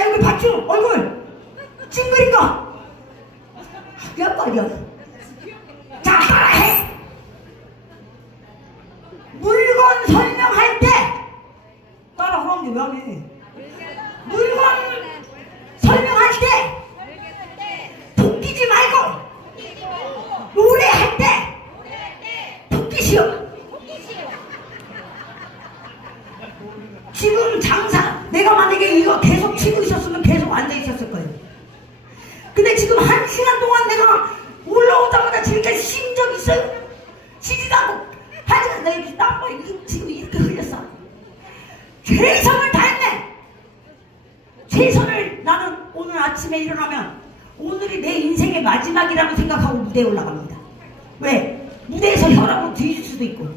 여기 봤죠? 얼굴. 찡그린 거. 죽여버려 자 따라해. 물건 설명할 때 따라하라는데 왜 안 해? 물건 설명할 때 토끼지 말고 노래할 때 토끼시오. 지금 장사 내가 만약에 이거 계속 치고 있었으면 계속 앉아 있었을 거예요 근데 지금 한 시간 동안 내가 올라오자마자 지금까지 쉰적 있어요? 쉬지도 않고. 하지만 내가 이렇게 땀을 지금 이렇게 흘렸어. 최선을 다했네. 최선을 나는 오늘 아침에 일어나면 오늘이 내 인생의 마지막이라고 생각하고 무대에 올라갑니다. 왜? 무대에서 혈압으로 뒤질 수도 있고